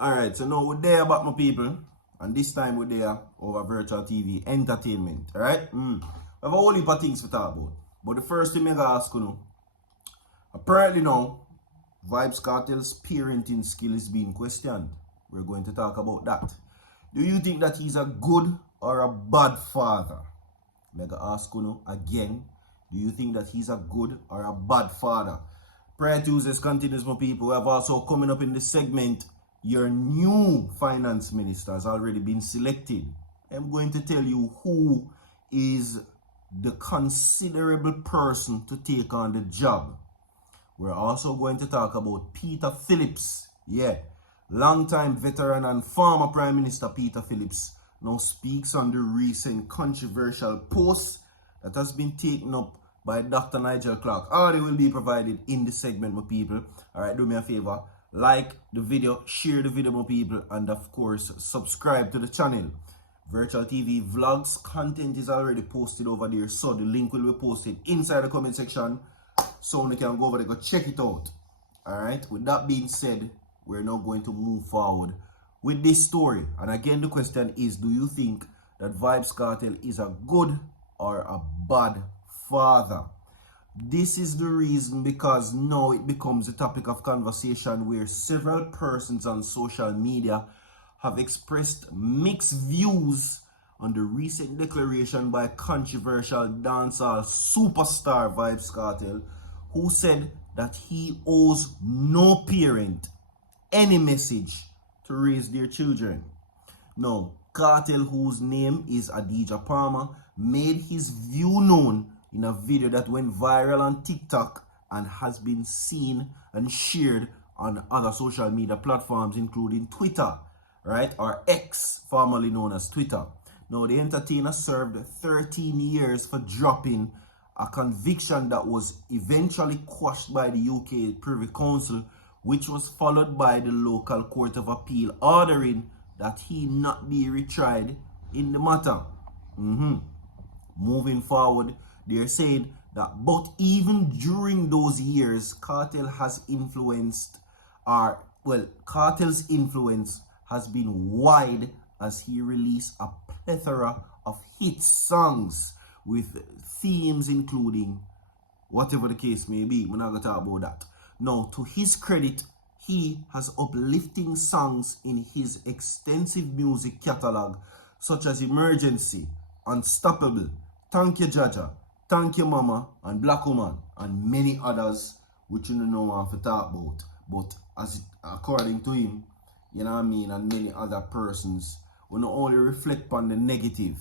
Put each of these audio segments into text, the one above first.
Alright, so now we're there about my people. And this time we're there over virtual TV entertainment. Alright? We have a whole heap of things to talk about. But the first thing I gotta ask you now, apparently now, VYBZ Kartel's parenting skill is being questioned. We're going to talk about that. Do you think that he's a good or a bad father? I'm gonna ask you now again. Do you think that he's a good or a bad father? Prior Tuesdays continues, my people. We have also coming up in this segment, your new finance minister has already been selected. I'm going to tell you who is the considerable person to take on the job. We're also going to talk about Peter Phillips. Yeah, longtime veteran and former Prime Minister Peter Phillips now speaks on the recent controversial post that has been taken up by Dr. Nigel Clark. All they will be provided in the segment, my people. Alright, do me a favor. Like the video, share the video, my people, and of course, subscribe to the channel. Virtual TV vlogs content is already posted over there, so the link will be posted inside the comment section, so you can go over there, go check it out. Alright, with that being said, we're now going to move forward with this story. And again, the question is, do you think that VYBZ Kartel is a good or a bad father? This is the reason because now it becomes a topic of conversation where several persons on social media have expressed mixed views on the recent declaration by controversial dancehall superstar VYBZ Kartel, who said that he owes no parent any message to raise their children. Now, Cartel, whose name is Adidja Palmer, made his view known in a video that went viral on TikTok and has been seen and shared on other social media platforms, including Twitter, right, or X, formerly known as Twitter. Now, the entertainer served 13 years for dropping a conviction that was eventually quashed by the UK Privy Council, which was followed by the local Court of Appeal ordering that he not be retried in the matter. Moving forward, they're saying that, but even during those years, Cartel has influenced, Cartel's influence has been wide as he released a plethora of hit songs with themes including whatever the case may be. We're not going to talk about that. Now, to his credit, he has uplifting songs in his extensive music catalog, such as Emergency, Unstoppable, Thank You Jaja, Thank You Mama, and Black Woman, and many others which you don't know what to talk about. But according to him, you know what I mean, and many other persons, will not only reflect on the negative.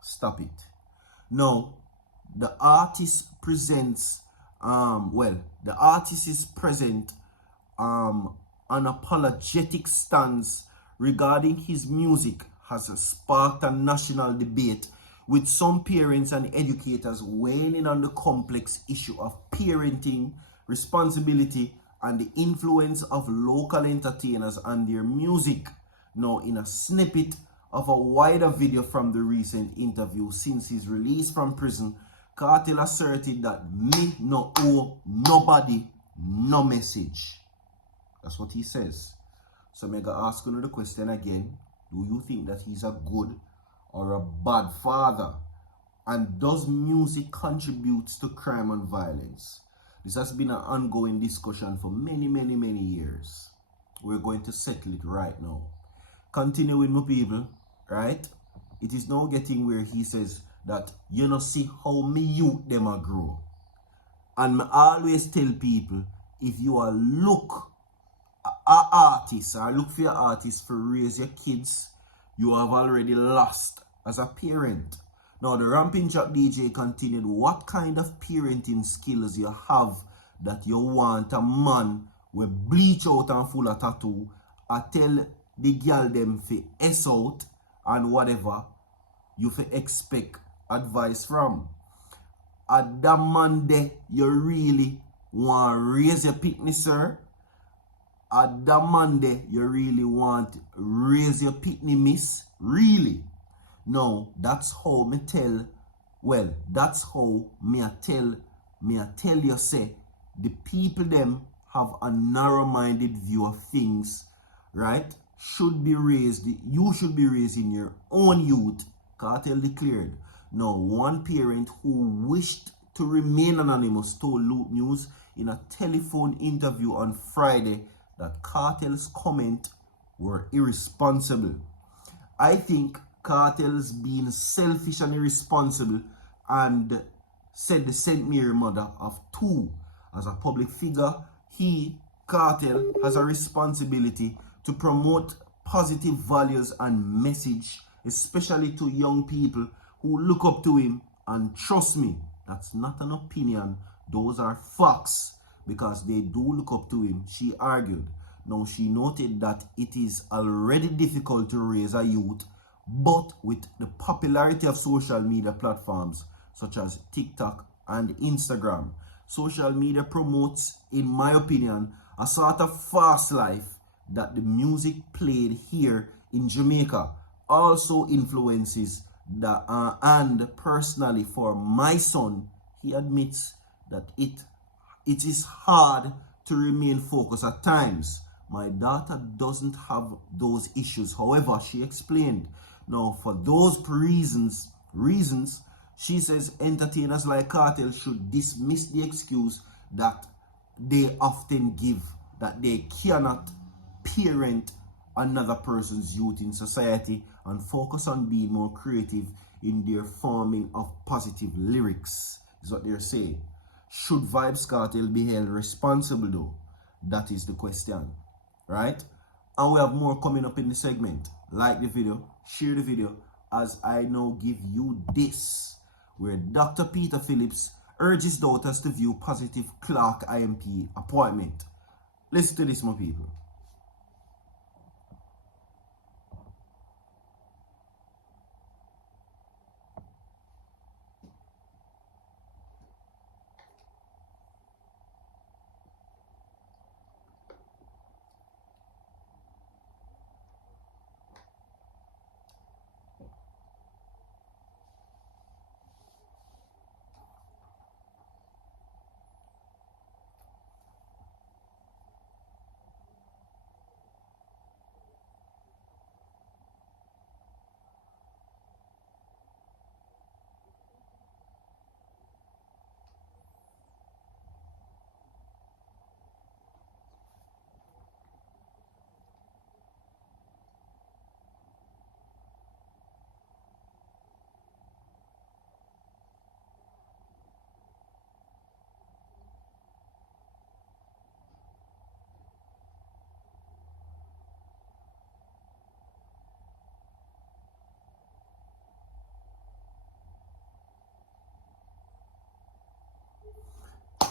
Stop it. Now, the artist presents, the artist is present unapologetic stance regarding his music has sparked a national debate, with some parents and educators weighing in on the complex issue of parenting, responsibility, and the influence of local entertainers on their music. Now, in a snippet of a wider video from the recent interview since his release from prison, Cartel asserted that me no owe nobody no message. That's what he says. So I'm going to ask you the question again. Do you think that he's a good or a bad father? And does music contribute to crime and violence? This has been an ongoing discussion for many years. We're going to settle it right now. Continue with my people, right? It is now getting where he says that you know see how me youth them a grow. And I always tell people, if you are look at artists or look for your artists for raise your kids, you have already lost as a parent. Now the Ramping Chat DJ continued, what kind of parenting skills you have that you want a man with bleach out and full of tattoo, I tell the girl them fi S out and whatever you fi expect advice from. At that man there, you really want raise your picnic, sir? At that man there, you really want raise your picnic, miss? Really? No, that's how me tell, that's how me I tell you say, the people them have a narrow-minded view of things right, should be raised, you should be raising your own youth, Cartel declared. Now, one parent who wished to remain anonymous told Loop News in a telephone interview on Friday that Cartel's comments were irresponsible. I think Cartel's being selfish and irresponsible, and said the St. Mary mother of two. As a public figure, Cartel, has a responsibility to promote positive values and message, especially to young people who look up to him. And trust me, that's not an opinion, those are facts, because they do look up to him, she argued. Now, she noted that it is already difficult to raise a youth, but with the popularity of social media platforms such as TikTok and Instagram, social media promotes, in my opinion, a sort of fast life that the music played here in Jamaica also influences that, and personally for my son, he admits that it is hard to remain focused at times. My daughter doesn't have those issues. However, she explained, now for those reasons, she says entertainers like Cartel should dismiss the excuse that they often give, that they cannot parent another person's youth in society, and focus on being more creative in their forming of positive lyrics, is what they're saying. Should VYBZ Kartel be held responsible though? That is the question, right? And we have more coming up in the segment. Like the video, share the video, as I now give you this, where Dr. Peter Phillips urges daughters to view positive Clark IMP appointment. Listen to this, my people.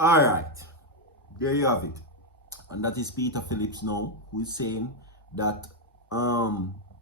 All right, there you have it. And that is Peter Phillips now, who is saying that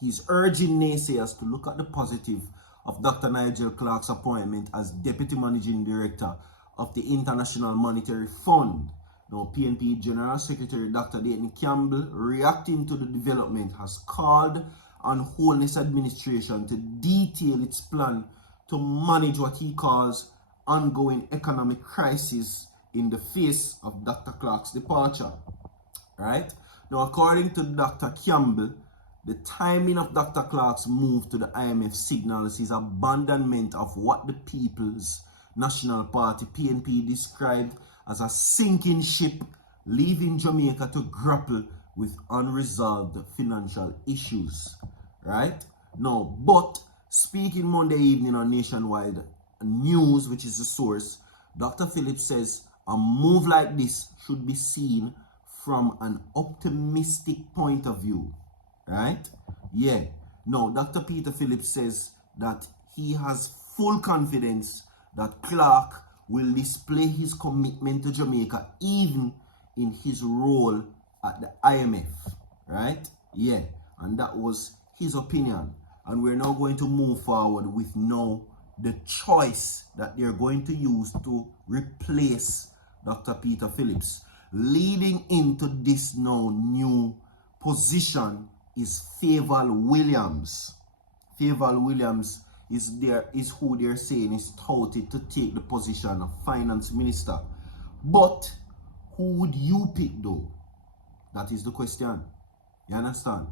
he's urging naysayers to look at the positive of Dr. Nigel Clark's appointment as Deputy Managing Director of the International Monetary Fund. Now, PNP General Secretary Dr. Dayton Campbell, reacting to the development, has called on Holness Administration to detail its plan to manage what he calls ongoing economic crisis in the face of Dr. Clark's departure. Right? Now, according to Dr. Campbell, the timing of Dr. Clark's move to the IMF signals his abandonment of what the People's National Party, PNP, described as a sinking ship, leaving Jamaica to grapple with unresolved financial issues. Right? Now, but speaking Monday evening on Nationwide News, which is the source, Dr. Phillips says a move like this should be seen from an optimistic point of view, right? Yeah. No, Dr. Peter Phillips says that he has full confidence that Clark will display his commitment to Jamaica even in his role at the IMF, right? Yeah, and that was his opinion. And we're now going to move forward with now the choice that they're going to use to replace Dr. Peter Phillips. Leading into this now new position is Fayval Williams. Fayval Williams is who they're saying is touted to take the position of finance minister. But who would you pick though? That is the question. You understand?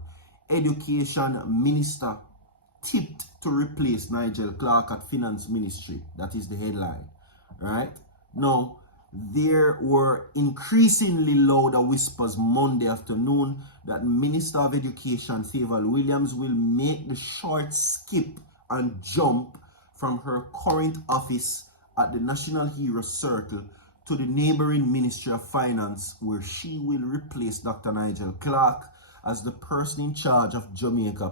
Education Minister tipped to replace Nigel Clark at Finance Ministry. That is the headline. Right? Now, there were increasingly louder whispers Monday afternoon that Minister of Education Favour Williams will make the short skip and jump from her current office at the National Hero Circle to the neighboring Ministry of Finance, where she will replace Dr. Nigel Clark as the person in charge of Jamaica's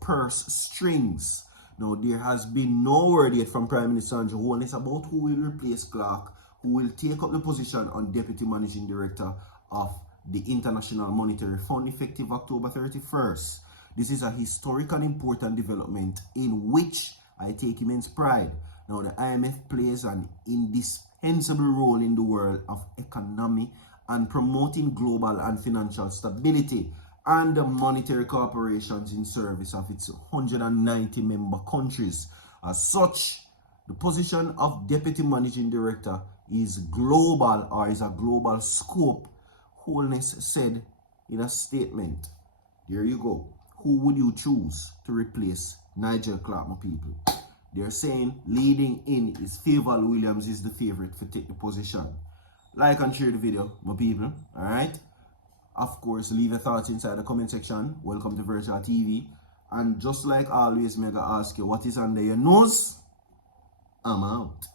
purse strings. Now, there has been no word yet from Prime Minister Andrew Holness about who will replace Clark, who will take up the position on Deputy Managing Director of the International Monetary Fund effective October 31st. This is a historic and important development in which I take immense pride. Now, the IMF plays an indispensable role in the world of economy and promoting global and financial stability and the monetary corporations in service of its 190 member countries. As such, the position of Deputy Managing Director is global, or is a global scope, Holness said in a statement. There you go. Who would you choose to replace Nigel Clark, my people? They're saying leading in is Favour Williams is the favorite to take the position. Like and share the video, my people. Alright? Of course, leave your thoughts inside the comment section. Welcome to Virtual TV. And just like always, mega ask you what is under your nose. I'm out.